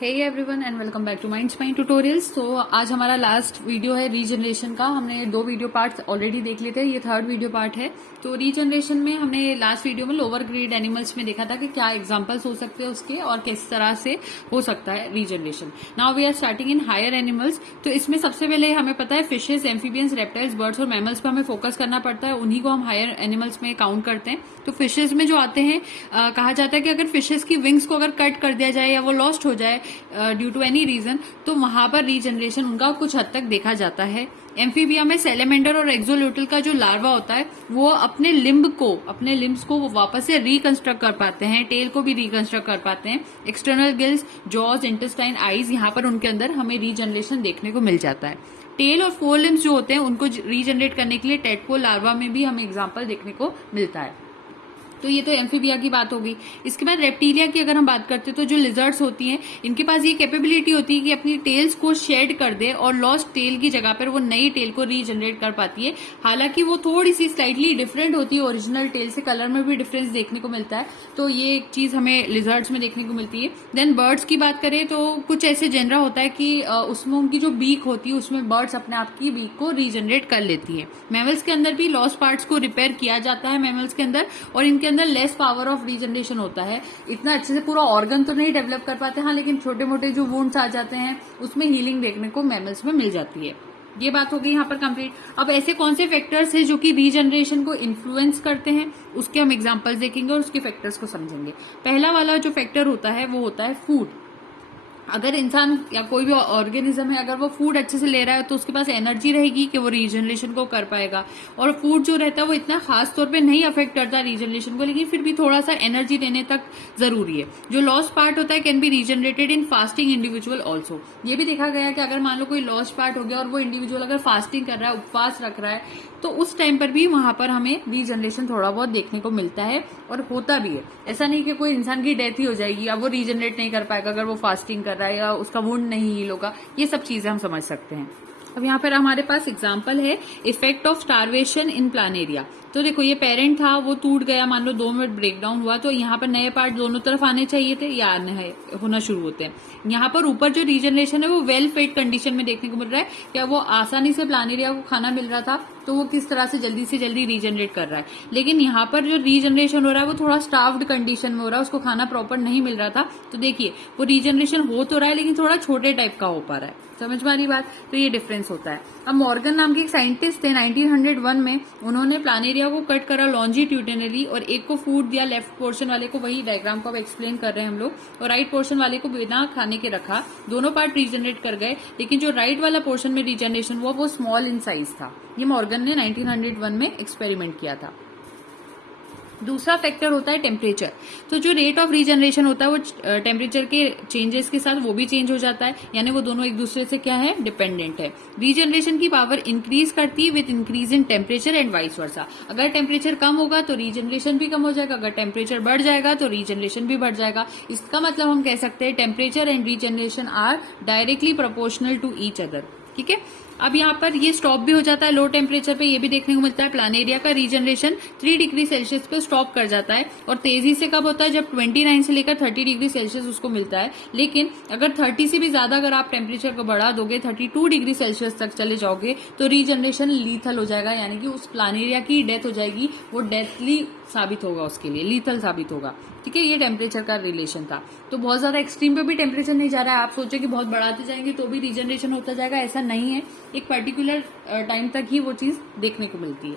Hey everyone and welcome back to Mind Spine tutorials. तो आज हमारा लास्ट वीडियो है रीजनरेशन का। हमने 2 वीडियो पार्ट्स ऑलरेडी देख लिए थे, ये 3rd वीडियो पार्ट है। तो रीजनरेशन में हमने लास्ट वीडियो में लोअर ग्रेड एनिमल्स में देखा था कि क्या एग्जांपल्स हो सकते हैं उसके और किस तरह से हो सकता है regeneration. Now we are starting in higher animals. तो इसमें सबसे पहले हमें पता है फिशेज, एम्फीबियंस, रेप्टाइल्स, बर्ड्स और मैमल्स पर हमें फोकस करना पड़ता है, उन्हीं को हम हायर एनिमल्स में काउंट करते हैं। तो फिशेज में जो आते हैं कहा जाता है कि अगर फिशेज की विंग्स को अगर कट कर दिया जाए या वो लॉस्ट हो जाए ड्यू टू एनी रीजन, तो वहां पर रीजनरेशन उनका कुछ हद तक देखा जाता है। एम्फीबिया में सैलेमेंडर और एक्सोल्यूटल का जो लार्वा होता है वो अपने लिम्ब्स को वो वापस से रिकंस्ट्रक्ट कर पाते हैं, टेल को भी रिकंस्ट्रक्ट कर पाते हैं। External gills, jaws, intestine, eyes, यहाँ पर उनके अंदर हमें रीजनरेशन देखने को मिल जाता है। टेल और फोर लिम्स जो होते हैं उनको रीजनरेट करने के लिए टेडपोल लार्वा में भी हमें एग्जाम्पल देखने को मिलता है। तो ये तो एम्फीबिया की बात होगी। इसके बाद रेप्टिलिया की अगर हम बात करते हैं तो जो लिजर्ड्स होती हैं इनके पास ये कैपेबिलिटी होती है कि अपनी टेल्स को शेड कर दे और लॉस्ट टेल की जगह पर वो नई टेल को रीजनरेट कर पाती है। हालांकि वो थोड़ी सी स्लाइटली डिफरेंट होती है ओरिजिनल टेल से, कलर में भी डिफरेंस देखने को मिलता है। तो ये एक चीज हमें लिजर्ड्स में देखने को मिलती है। देन बर्ड्स की बात करें तो कुछ ऐसे जेनरा होता है कि उसमें उनकी जो बीक होती है उसमें बर्ड्स अपने आप की बीक को रीजनरेट कर लेती है। मैमल्स के अंदर भी लॉस्ट पार्ट्स को रिपेयर किया जाता है मैमल्स के अंदर, और इनके अंदर लेस पावर ऑफ रीजनरेशन होता है। इतना अच्छे से पूरा ऑर्गन तो नहीं डेवलप कर पाते, हाँ, लेकिन छोटे मोटे जो वुंड्स आ जाते हैं उसमें हीलिंग देखने को मैमल्स में मिल जाती है। ये बात हो गई यहाँ पर कंप्लीट। अब ऐसे कौन से फैक्टर्स हैं जो कि रीजनरेशन को इन्फ्लुएंस करते हैं, उसके हम एग्जांपल्स देखेंगे और उसके फैक्टर्स को समझेंगे। पहला वाला जो फैक्टर होता है वो होता है फूड। अगर इंसान या कोई भी ऑर्गेनिज्म है अगर वो फूड अच्छे से ले रहा है तो उसके पास एनर्जी रहेगी कि वो रीजनरेशन को कर पाएगा। और फूड जो रहता है वो इतना खास तौर पे नहीं अफेक्ट करता रीजनरेशन को, लेकिन फिर भी थोड़ा सा एनर्जी देने तक जरूरी है। जो लॉस्ट पार्ट होता है can be regenerated in fasting individual also. ये भी देखा गया कि अगर मान लो कोई लॉस्ट पार्ट हो गया और वो इंडिविजुअल अगर फास्टिंग कर रहा है, उपवास रख रहा है, तो उस टाइम पर भी वहां पर हमें रीजनरेशन थोड़ा बहुत देखने को मिलता है और होता भी है। ऐसा नहीं कि कोई इंसान की डेथ ही हो जाएगी या वो रीजनरेट नहीं कर पाएगा अगर वो फास्टिंग कर रहा है या उसका वुंड नहीं हील होगा। ये सब चीजें हम समझ सकते हैं। अब यहाँ पर हमारे पास एग्जाम्पल है effect of starvation in Planaria. तो देखो ये पेरेंट था, वो टूट गया, मान लो 2 मिनट ब्रेकडाउन हुआ, तो यहाँ पर नए पार्ट दोनों तरफ आने चाहिए थे या होना शुरू होते हैं। यहाँ पर ऊपर जो रीजनरेशन है वो वेल फेड कंडीशन में देखने को मिल रहा है। क्या वो आसानी से प्लानेरिया को खाना मिल रहा था तो वो किस तरह से जल्दी रीजनरेट कर रहा है। लेकिन यहाँ पर जो रीजनरेशन हो रहा है वो थोड़ा स्टार्व्ड कंडीशन में हो रहा है, उसको खाना प्रॉपर नहीं मिल रहा था। तो देखिए वो रीजनरेशन हो तो रहा है लेकिन थोड़ा छोटे टाइप का हो पा रहा है। समझ में आ रही बात? तो ये डिफरेंस होता है। अब मॉर्गन नाम के एक साइंटिस्ट थे 1901 में, उन्होंने प्लानेरिया को कट करा लॉन्जिट्यूडिनली और एक को फूड दिया, लेफ्ट पोर्शन वाले को, वही डायग्राम को अब एक्सप्लेन कर रहे हैं हम लोग, और राइट पोर्शन वाले को बिना खाने के रखा। दोनों पार्ट रीजनरेट कर गए, लेकिन जो राइट वाला पोर्शन में रीजनरेशन हुआ वो स्मॉल इन साइज था। ये मॉर्गन ने 1901 में एक्सपेरिमेंट किया था। दूसरा फैक्टर होता है टेम्परेचर। तो जो रेट ऑफ रीजनरेशन होता है वो टेम्परेचर के चेंजेस के साथ वो भी चेंज हो जाता है, यानी वो दोनों एक दूसरे से क्या है, डिपेंडेंट है। रीजनरेशन की पावर इंक्रीज करती है with increase in temperature and vice versa. अगर टेम्परेचर कम होगा तो रीजनरेशन भी कम हो जाएगा, अगर टेम्परेचर बढ़ जाएगा तो रीजनरेशन भी बढ़ जाएगा। इसका मतलब हम कह सकते हैं temperature and regeneration are directly proportional to each other. ठीक है। अब यहाँ पर ये स्टॉप भी हो जाता है लो टेम्परेचर पे, ये भी देखने को मिलता है। प्लानेरिया का रीजनरेशन 3 डिग्री सेल्सियस पे स्टॉप कर जाता है, और तेजी से कब होता है, जब 29 से लेकर 30 डिग्री सेल्सियस उसको मिलता है। लेकिन अगर 30 से भी ज्यादा अगर आप टेम्परेचर को बढ़ा दोगे, 32 डिग्री सेल्सियस तक चले जाओगे, तो रीजनरेशन लीथल हो जाएगा, यानी कि उस प्लानेरिया की डेथ हो जाएगी। वो डेथली साबित होगा, उसके लिए लीथल साबित होगा। ठीक है, ये टेम्परेचर का रिलेशन था। तो बहुत ज्यादा एक्सट्रीम पे भी टेम्परेचर नहीं जा रहा है। आप सोचे कि बहुत बढ़ाते जाएंगे तो भी रीजनरेशन होता जाएगा, ऐसा नहीं है। एक पर्टिकुलर टाइम तक ही वो चीज देखने को मिलती है।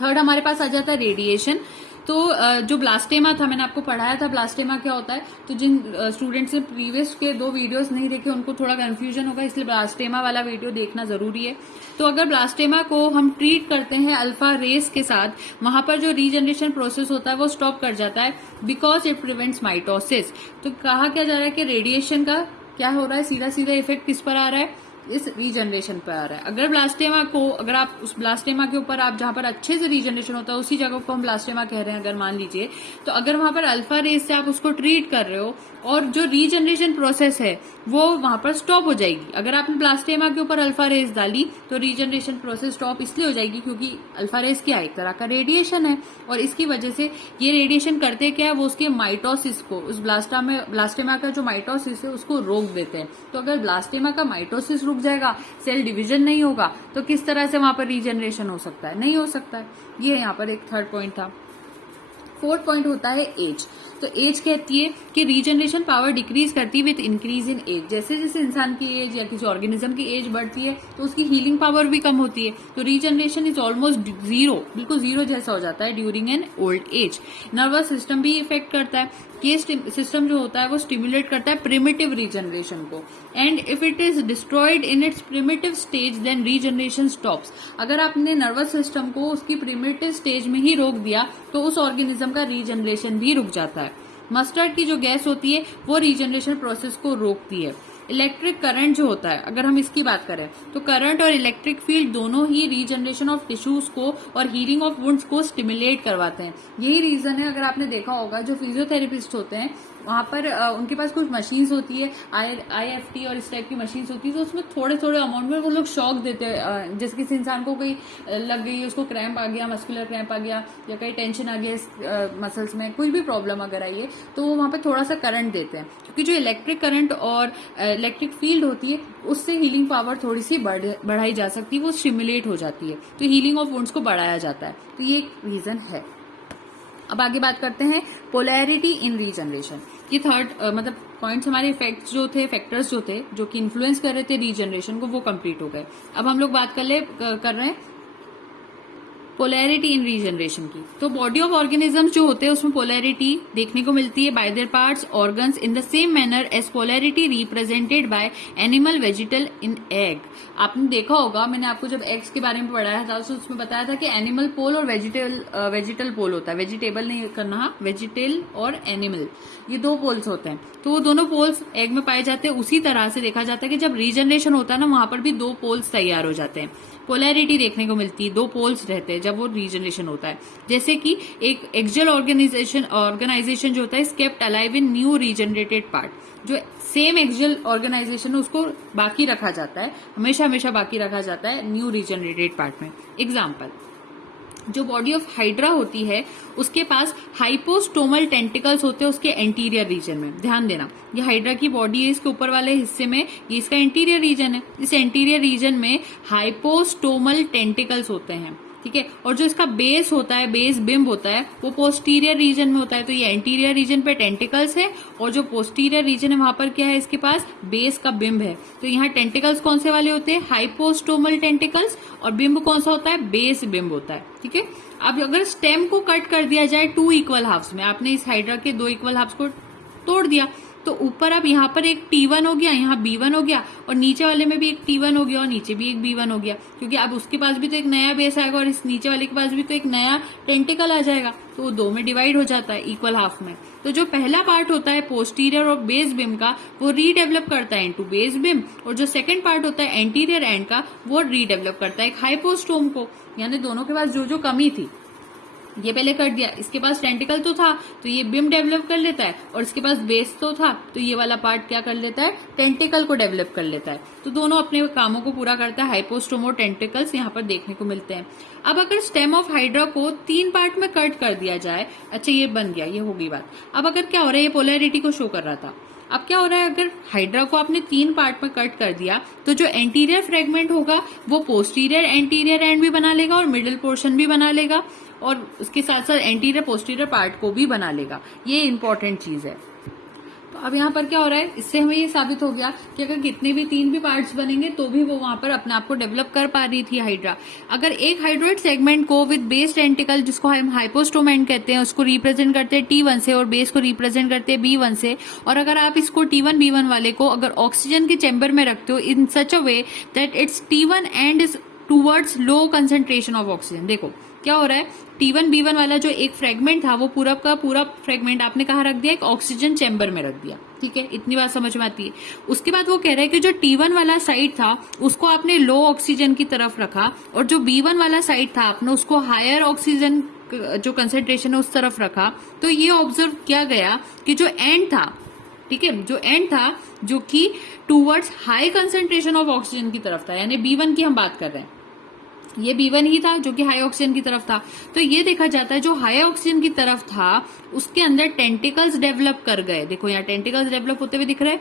थर्ड हमारे पास आ जाता है रेडिएशन। तो जो ब्लास्टेमा था, मैंने आपको पढ़ाया था ब्लास्टेमा क्या होता है। तो जिन स्टूडेंट्स ने प्रीवियस के 2 वीडियोस नहीं देखे उनको थोड़ा कंफ्यूजन होगा, इसलिए ब्लास्टेमा वाला वीडियो देखना जरूरी है। तो अगर ब्लास्टेमा को हम ट्रीट करते हैं अल्फा रेस के साथ, वहां पर जो रीजनरेशन प्रोसेस होता है वो स्टॉप कर जाता है, बिकॉज इट प्रिवेंट्स माइटोसिस। तो कहा क्या जा रहा है कि रेडिएशन का क्या हो रहा है, सीधा सीधा इफेक्ट किस पर आ रहा है, इस रीजनरेशन पर आ रहा है। अगर ब्लास्टेमा को, अगर आप उस ब्लास्टेमा के ऊपर आप जहां पर अच्छे से रीजनरेशन होता है उसी जगह को हम ब्लास्टेमा कह रहे हैं अगर मान लीजिए, तो अगर वहां पर अल्फा रेज से आप उसको ट्रीट कर रहे हो और जो रीजनरेशन प्रोसेस है वो वहां पर स्टॉप हो जाएगी। अगर आपने ब्लास्टेमा के ऊपर अल्फा रेज डाली तो रीजनरेशन प्रोसेस स्टॉप इसलिए हो जाएगी क्योंकि अल्फा रेज क्या है, एक तरह का रेडिएशन है, और इसकी वजह से ये रेडिएशन करते क्या है, वो उसके माइटोसिस को, उस ब्लास्टेमा का जो माइटोसिस है उसको रोक देते हैं। तो अगर ब्लास्टेमा का माइटोसिस रुक जाएगा, सेल डिवीजन नहीं होगा, तो किस तरह से वहां पर रीजनरेशन हो सकता है, नहीं हो सकता है। ये यहाँ पर एक थर्ड पॉइंट था। फोर्थ पॉइंट होता है एज। तो एज कहती है कि रीजनरेशन पावर डिक्रीज करती है विद इंक्रीज इन एज। जैसे जैसे इंसान की एज या किसी ऑर्गेनिज्म की एज बढ़ती है तो उसकी हीलिंग पावर भी कम होती है। तो रीजनरेशन इज ऑलमोस्ट जीरो, बिल्कुल जीरो जैसा हो जाता है during an old age. Nervous system भी इफेक्ट करता है। ये सिस्टम जो होता है वो स्टिमुलेट करता है प्रिमिटिव रीजनरेशन को, and if it is destroyed in its primitive stage then regeneration stops. अगर आपने नर्वस सिस्टम को उसकी प्रिमिटिव स्टेज में ही रोक दिया तो उस ऑर्गेनिज्म का रीजनरेशन भी रुक जाता है। मस्टर्ड की जो गैस होती है वो रीजनरेशन प्रोसेस को रोकती है। इलेक्ट्रिक करंट जो होता है, अगर हम इसकी बात करें तो करंट और इलेक्ट्रिक फील्ड दोनों ही रीजनरेशन ऑफ टिश्यूज को और हीलिंग ऑफ वुंड्स को स्टिमुलेट करवाते हैं। यही रीजन है, अगर आपने देखा होगा जो फिजियोथेरेपिस्ट होते हैं वहां पर उनके पास कुछ मशीन्स होती है, IFT और इस टाइप की मशीन्स होती है, तो उसमें थोड़े थोड़े अमाउंट में वो लोग शॉक देते हैं। जैसे किसी इंसान को कोई लग गई, उसको क्रैम्प आ गया, मस्कुलर क्रैम्प आ गया या कहीं टेंशन आ गया मसल्स में, कोई भी प्रॉब्लम अगर आई है तो वो वहां पर थोड़ा सा करंट देते हैं, क्योंकि जो इलेक्ट्रिक करंट और इलेक्ट्रिक फील्ड होती है उससे हीलिंग पावर थोड़ी सी बढ़ाई जा सकती है, वो स्टिमुलेट हो जाती है, तो हीलिंग ऑफ वुंड्स को बढ़ाया जाता है। तो ये एक रीजन है। अब आगे बात करते हैं पोलैरिटी इन रीजनरेशन। ये थर्ड मतलब पॉइंट्स हमारे इफेक्ट्स जो थे, फैक्टर्स जो थे जो कि इन्फ्लुएंस कर रहे थे रीजनरेशन को, वो कंप्लीट हो गए। अब हम लोग बात कर रहे हैं पोलैरिटी इन रीजनरेशन की। तो बॉडी ऑफ ऑर्गेनिजम्स जो होते हैं उसमें पोलैरिटी देखने को मिलती है by their parts organs in the same manner as polarity represented by animal vegetal in egg. आपने देखा होगा, मैंने आपको जब एग्स के बारे में पढ़ाया था तो उसमें बताया था कि एनिमल पोल और वेजिटल पोल होता है। वेजिटेबल नहीं करना, वेजिटल और एनिमल, ये दो पोल्स होते हैं। तो वो दोनों पोल्स एग में पाए जाते हैं। उसी तरह से देखा जाता है कि जब रीजनरेशन होता है ना, वहां पर भी दो पोल्स तैयार हो जाते हैं। पोलैरिटी देखने को मिलती है, दो पोल्स रहते हैं जब वो रीजनरेशन होता है। जैसे कि एक एक्सियल ऑर्गेनाइजेशन जो होता है is kept alive in new regenerated part. जो सेम एक्सियल ऑर्गेनाइजेशन है उसको बाकी रखा जाता है, हमेशा हमेशा बाकी रखा जाता है न्यू रीजनरेटेड पार्ट में। एग्जाम्पल, जो बॉडी ऑफ हाइड्रा होती है उसके पास हाइपोस्टोमल टेंटिकल्स होते हैं उसके एंटीरियर रीजन में। ध्यान देना, ये हाइड्रा की बॉडी है, इसके ऊपर वाले हिस्से में ये इसका एंटीरियर रीजन है। इस एंटीरियर रीजन में हाइपोस्टोमल टेंटिकल्स होते हैं, ठीक है। और जो इसका बेस होता है, बेस बिम्ब होता है, वो पोस्टीरियर रीजन में होता है। तो ये एंटीरियर रीजन पे टेंटिकल्स है और जो पोस्टीरियर रीजन है वहां पर क्या है, इसके पास बेस का बिम्ब है। तो यहाँ टेंटिकल्स कौन से वाले होते हैं, हाइपोस्टोमल टेंटिकल्स, और बिम्ब कौन सा होता है, बेस बिम्ब होता है, ठीक है। अब अगर स्टेम को कट कर दिया जाए 2 इक्वल हाफ्स में, आपने इस हाइड्रा के 2 इक्वल हाफ्स को तोड़ दिया, तो ऊपर अब यहाँ पर एक T1 हो गया, यहाँ B1 हो गया, और नीचे वाले में भी एक T1 हो गया और नीचे भी एक B1 हो गया, क्योंकि अब उसके पास भी तो एक नया बेस आएगा और इस नीचे वाले के पास भी तो एक नया टेंटिकल आ जाएगा। तो वो 2 में डिवाइड हो जाता है इक्वल हाफ में। तो जो पहला पार्ट होता है पोस्टीरियर और बेस बिम का, वो रीडेवलप करता है इनटू बेस बिम, और जो सेकंड पार्ट होता है एंटीरियर एंड का, वो रीडेवलप करता है एक हाइपोस्टोम को। यानी दोनों के पास जो जो कमी थी, ये पहले कर दिया, इसके पास टेंटिकल तो था तो ये बिम डेवलप कर लेता है, और इसके पास बेस तो था तो ये वाला पार्ट क्या कर लेता है, टेंटिकल को डेवलप कर लेता है। तो दोनों अपने कामों को पूरा करता है। हाइपोस्टोम और टेंटिकल्स यहाँ पर देखने को मिलते हैं। अब अगर स्टेम ऑफ हाइड्रा को 3 पार्ट में कट कर दिया जाए, अच्छा ये बन गया, ये होगी बात। अब अगर क्या हो रहा है, ये पोलैरिटी को शो कर रहा था। अब क्या हो रहा है, अगर हाइड्रा को आपने 3 पार्ट में कट कर दिया तो जो एंटीरियर फ्रेगमेंट होगा वो पोस्टीरियर एंटीरियर एंड भी बना लेगा और मिडिल पोर्शन भी बना लेगा, और उसके साथ साथ एंटीरियर पोस्टीरियर पार्ट को भी बना लेगा। ये इंपॉर्टेंट चीज है। तो अब यहाँ पर क्या हो रहा है, इससे हमें ये साबित हो गया कि अगर कितने भी 3 भी पार्ट्स बनेंगे तो भी वो वहां पर अपने आप को डेवलप कर पा रही थी हाइड्रा। अगर एक हाइड्रोइड सेगमेंट को विद बेस टेंटिकल, जिसको हम हाइपोस्टोम एंड कहते हैं, उसको रिप्रेजेंट करते हैं T1 से और बेस को रिप्रेजेंट करते हैं B1 से, और अगर आप इसको T1 B1 वाले को अगर ऑक्सीजन के चैम्बर में रखते हो in such a way that it's T1 and is towards low concentration of oxygen. देखो क्या हो रहा है, T1 B1 वाला जो एक फ्रेगमेंट था वो पूरा का पूरा फ्रेगमेंट आपने कहाँ रख दिया, एक ऑक्सीजन चैम्बर में रख दिया। ठीक है, इतनी बात समझ में आती है। उसके बाद वो कह रहा है कि जो T1 वाला साइड था उसको आपने लो ऑक्सीजन की तरफ रखा, और जो B1 वाला साइड था आपने उसको हायर ऑक्सीजन जो कंसेंट्रेशन है उस तरफ रखा। तो ये ऑब्जर्व किया गया कि जो एंड था, ठीक है, जो एंड था जो कि towards high concentration of oxygen की तरफ था, यानी B1 की हम बात कर रहे हैं, ये B1 ही था जो कि हाई ऑक्सीजन की तरफ था। तो ये देखा जाता है जो हाई ऑक्सीजन की तरफ था उसके अंदर टेंटिकल्स डेवलप कर गए, देखो यहाँ टेंटिकल्स डेवलप होते हुए दिख रहे हैं,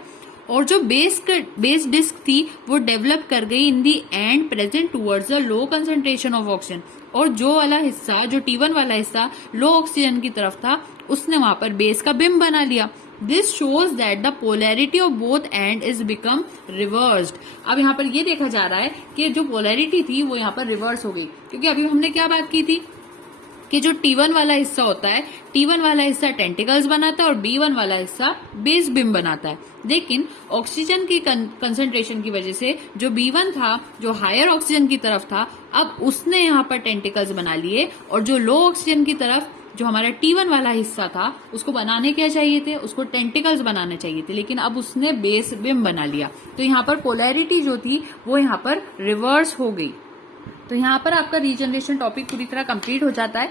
और जो बेस डिस्क थी वो डेवलप कर गई in the end present towards the low concentration of oxygen, और जो वाला हिस्सा, जो T1 वाला हिस्सा लो ऑक्सीजन की तरफ था उसने वहां पर बेस का बिंब बना लिया। This shows that the polarity of both and is become reversed. अब यहाँ पर ये देखा जा रहा है कि जो पोलैरिटी थी वो यहाँ पर रिवर्स हो गई, क्योंकि अभी हमने क्या बात की थी कि जो T1 वाला हिस्सा होता है, T1 वाला हिस्सा टेंटिकल्स बनाता है और B1 वाला हिस्सा बेस बिम बनाता है। लेकिन ऑक्सीजन की कंसंट्रेशन की वजह से जो B1 था, जो हायर ऑक्सीजन की तरफ था, अब उसने यहाँ पर टेंटिकल्स बना लिए, और जो लो ऑक्सीजन की तरफ जो हमारा T1 वाला हिस्सा था उसको बनाने क्या चाहिए थे, उसको टेंटिकल्स बनाने चाहिए थे, लेकिन अब उसने बेस बिम बना लिया। तो यहाँ पर पोलैरिटी जो थी वो यहाँ पर रिवर्स हो गई। तो यहाँ पर आपका रीजनरेशन टॉपिक पूरी तरह कंप्लीट हो जाता है।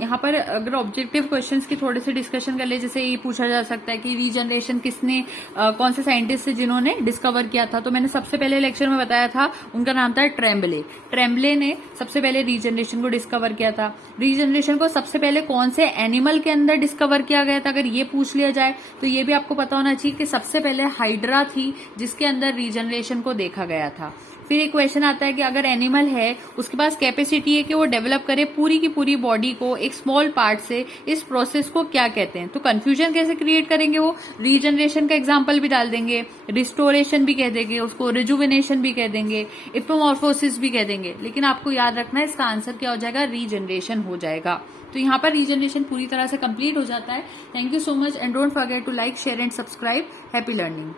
यहाँ पर अगर ऑब्जेक्टिव क्वेश्चंस की थोड़े से डिस्कशन कर ले, जैसे ये पूछा जा सकता है कि रीजनरेशन किसने, कौन से साइंटिस्ट थे जिन्होंने डिस्कवर किया था। तो मैंने सबसे पहले लेक्चर में बताया था, उनका नाम था ट्रेम्बले। ट्रेम्बले ने सबसे पहले रीजनरेशन को डिस्कवर किया था। रीजनरेशन को सबसे पहले कौन से एनिमल के अंदर डिस्कवर किया गया था, अगर ये पूछ लिया जाए तो ये भी आपको पता होना चाहिए कि सबसे पहले हाइड्रा थी जिसके अंदर रीजनरेशन को देखा गया था। फिर एक क्वेश्चन आता है कि अगर एनिमल है उसके पास कैपेसिटी है कि वो डेवलप करे पूरी की पूरी बॉडी को एक स्मॉल पार्ट से, इस प्रोसेस को क्या कहते हैं। तो कंफ्यूजन कैसे क्रिएट करेंगे, वो रीजनरेशन का एग्जांपल भी डाल देंगे, रिस्टोरेशन भी कह देंगे उसको, रिजुविनेशन भी कह देंगे, इप्टोमॉर्फोसिस भी कह देंगे, लेकिन आपको याद रखना है इसका आंसर क्या हो जाएगा, रीजनरेशन हो जाएगा। तो यहाँ पर रीजनरेशन पूरी तरह से कंप्लीट हो जाता है। Thank you so much and don't forget to like, share and subscribe. Happy learning.